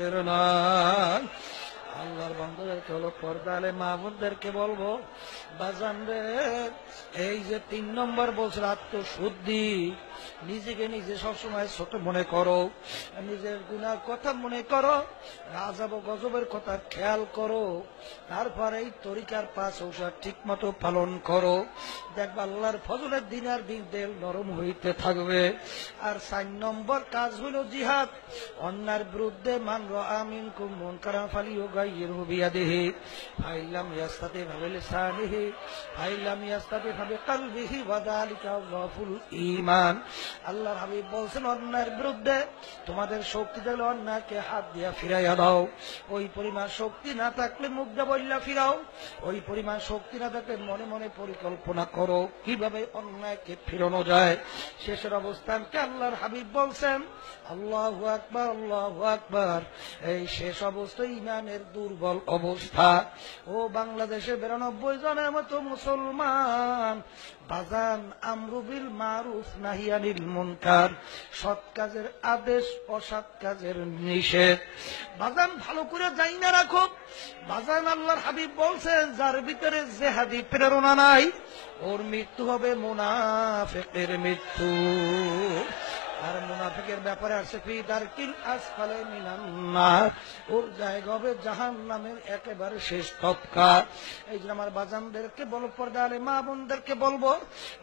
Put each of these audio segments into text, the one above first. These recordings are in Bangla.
শেষের নয়। আল্লাহর বান্দাদেরকে হলো পর্দা আলে মা বোনদেরকে বলবো, বাজান রে, এই যে 3 নম্বর বছর আত্মশুদ্ধি, নিজেকে নিজে সবসময় ছোট মনে করো, নিজের গুনার কথা মনে করো, আযাব ও গজবের কথা খেয়াল করো, তারপর এই তরিকার 5 ঔষধ ঠিক মতো পালন করো, দেখবা আল্লাহর ফজলের দিন আর দিন দিল নরম হইতে থাকবে। আর 4 নম্বর কাজ হলো জিহাদ, অন্যার বিরুদ্ধে মান রাআ মিনকুম মুনকারান ফালিয়ুগাইয়িরহু বিয়াদিহি ফাইল্লাম ইয়াস্তাতি বিলিসানিহি ফাইল্লাম ইয়াস্তাতি বিকলবিহি ওয়া যালিকা আযফুল ঈমান। আল্লাহর হাবিব বলেন, অন্যায়ের বিরুদ্ধে তোমাদের শক্তি থাকলে অন্যায়কে হাত দিয়া ফিরাইয়া দাও, ওই পরিমাণ শক্তি না থাকলে মুখ দিয়ে বললা ফিরাও, ওই পরিমাণ শক্তি না থাকলে মনে মনে পরিকল্পনা করো কিভাবে অন্যায়কে ফিরানো যায়। শেষের অবস্থানকে আল্লাহর হাবিব বলছেন আল্লাহু আকবার, আল্লাহু আকবার। এই শেষ অবস্থা ইমানের দুর্বল অবস্থা। ও বাংলাদেশে 92 জনের মতো মুসলমান, বাজান আমরু বিল মারুফ নাহি আনিল মুনকার, সৎ কাজের আদেশ অসৎ কাজের নিষেধ। বাজান ভালো করে যাই না রাখো। বাজান আল্লাহর হাবিব বলছেন, যার ভিতরে জেহাদি প্রেরণা নাই ওর মৃত্যু হবে মুনাফিকের মৃত্যু। আর মুনাফিকের ব্যাপারে আছে ফি দারকিল আসফালে মিনান নার, ওর জায়গা হবে জাহান্নামের একেবারে শেষ তবকা। এই যে আমার বাজানদেরকে বলবো, পর্দা আলে মা বোনদেরকে বলবো,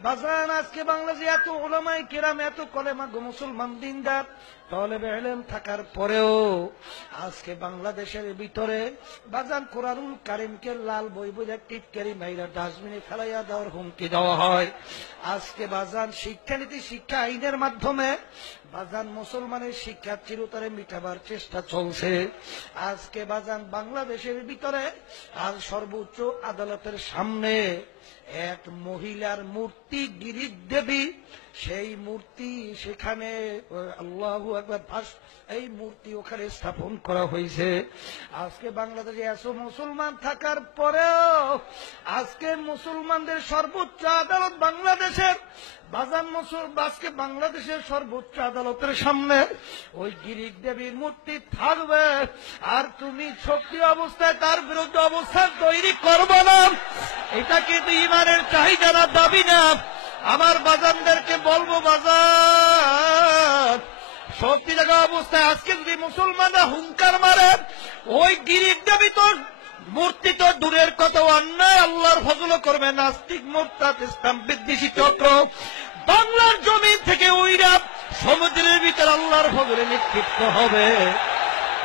বাজান আজকে বাংলাদেশে এত উলামায়ে কেরাম, এত কলেমা গো মুসলমান দিনদার তালেবে ইলম থাকার পরেও আজকে বাংলাদেশের ভিতরে বাজান কোরআনুল কারীমকে লাল বই বলে টিটকারি মাইরা ডাস্টবিনে ফেলাইয়া দেওয়ার হুমকি দেওয়া হয়। আজকে বাজান শিক্ষানীতি শিক্ষা আইনের মাধ্যমে বাজান মুসলমানের শিক্ষা চিরতরে মিটাবার চেষ্টা চলছে। আজকে বাজান বাংলাদেশের ভিতরে আর সর্বোচ্চ আদালতের সামনে এক মহিলার মূর্তি গিরিশ দেবী, সেই মূর্তি সেখানে আল্লাহু আকবার এই মূর্তি ওখানে স্থাপন করা হয়েছে। আজকে বাংলাদেশে এত মুসলমান থাকার পরেও আজকে মুসলমানদের সর্বোচ্চ আদালত বাংলাদেশের বাজান আজকে বাংলাদেশের সর্বোচ্চ আদালতের সামনে ওই গিরিশ দেবীর মূর্তি থাকবে, আর তুমি শক্তি অবস্থায় তার বিরুদ্ধে অবস্থান তৈরি করবে না। এটা কিন্তু ইমানের চাহিদা না, দাবি না। আমার বাজানদেরকে বলবো, বাজান শক্তি থাকা অবস্থায় আজকে যদি মুসলমানরা হুঙ্কার মারে, ওই গিরিশ দেবী তো মূর্তি তো দূরের কথা, অন্যায় আল্লাহর ফজল করবে, নাস্তিক মুরতাদ ইসলাম বিদ্বেষী চক্র বাংলার জমিন থেকে উইরা সমুদ্রের ভিতর আল্লাহর ফজলে নিক্ষিপ্ত হবে।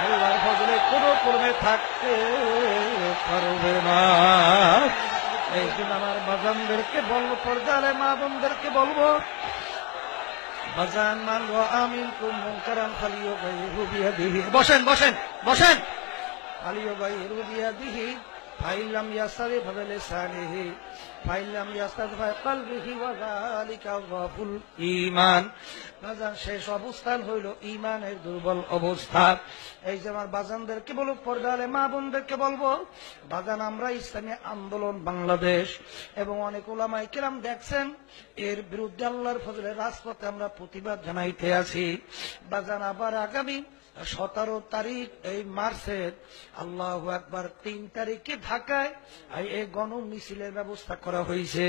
আল্লাহর ফজলে কোনো কর্মে থাকতে পারবে না। এই জন্য আমার বাজানদেরকে বলবো, পর্দা আলে মা বোনদেরকে বলবো, বাজান মান রাআ মিনকুম মুনকারান ফালিয়ুগাইয়িরহু বিয়াদিহি, বসেন বসেন বসেন, ফালিয়ুগাইয়িরহু বিয়াদিহি ফাইল্লাম ইয়াস্তাতি বিলিসানিহি ফাইল্লাম ইয়াস্তাতি বিকলবিহি ওয়া যালিকা আযফুল ঈমান। বাজান শেষ অবস্থান হইল ঈমানের দুর্বল অবস্থা। এই যে আমার বাজানদেরকে বলবো, পর্দা আলে মা বোনদেরকে বলবো, বাজান আমরা ইসলামী আন্দোলন বাংলাদেশ এবং অনেক উলামায়ে কেরাম দেখছেন, এর বিরুদ্ধে আল্লাহর ফজলে রাজপথে আমরা প্রতিবাদ জানাইতে আছি। বাজান আবার আগামী 17 তারিখ এই মার্চের আল্লাহু আকবার 3 তারিখে ঢাকায় এই গণ মিছিলের ব্যবস্থা করা হয়েছে।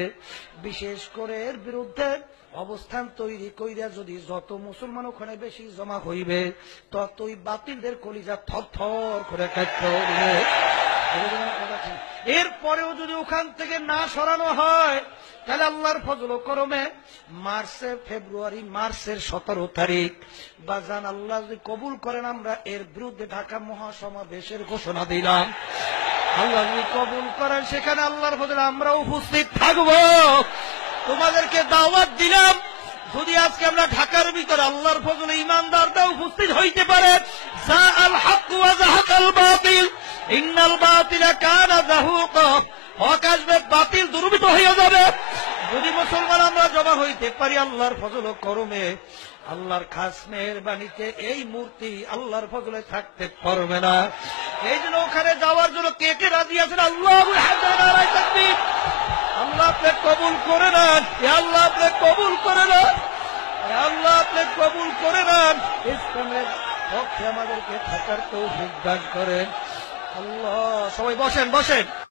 বিশেষ করে এর বিরুদ্ধে অবস্থান তৈরি কইরা যদি যত মুসলমান ওখানে বেশি জমা হইবে, ততই বাতিলদের কলিজা থরথর করে কাঁপতে উঠবে। এরপরেও যদি ওখান থেকে না সরানো হয়, তাহলে আল্লাহর ফজল ও করমে ফেব্রুয়ারি মার্চের 17 তারিখ বাজান আল্লাহ যদি কবুল করেন, আমরা এর বিরুদ্ধে ঢাকা মহাসমাবেশের ঘোষণা দিলাম। আল্লাহ যদি কবুল করেন, সেখানে আল্লাহর ফজলে আমরা উপস্থিত থাকব। তোমাদেরকে দাওয়াত দিলাম, যদি আজকে আমরা ঢাকার ভিতরে আল্লাহর ফজলে ইমানদাররা উপস্থিত হইতে পারে, জাআল হক ওয়া যাহাকাল বাতিল ইন্নাল বাতিলা কানা যাহুকা, হক আসবে, বাতিল দুর্বৃত হয়ে যাবে। যদি মুসলমান আমরা জমা হইতে পারি আল্লাহর ফজল ও করমে, আল্লাহর খাস মেহেরবানিতে এই মূর্তি আল্লাহর ফজলে থাকতে পারবে না। এই জন্য ওখানে যাওয়ার জন্য কে কে রাজি আছেন? আল্লাহু আকবার, নারায়ে তাকবীর। আল্লাহ আপনি কবুল করে নেন, আল্লাহ আপনি কবুল করে নেন, আল্লাহ আপনি কবুল করে নেন। ইসলামের পক্ষে আমাদেরকে থাকার তৌফিক দান করেন। আল্লাহ, সবাই বসেন বসেন।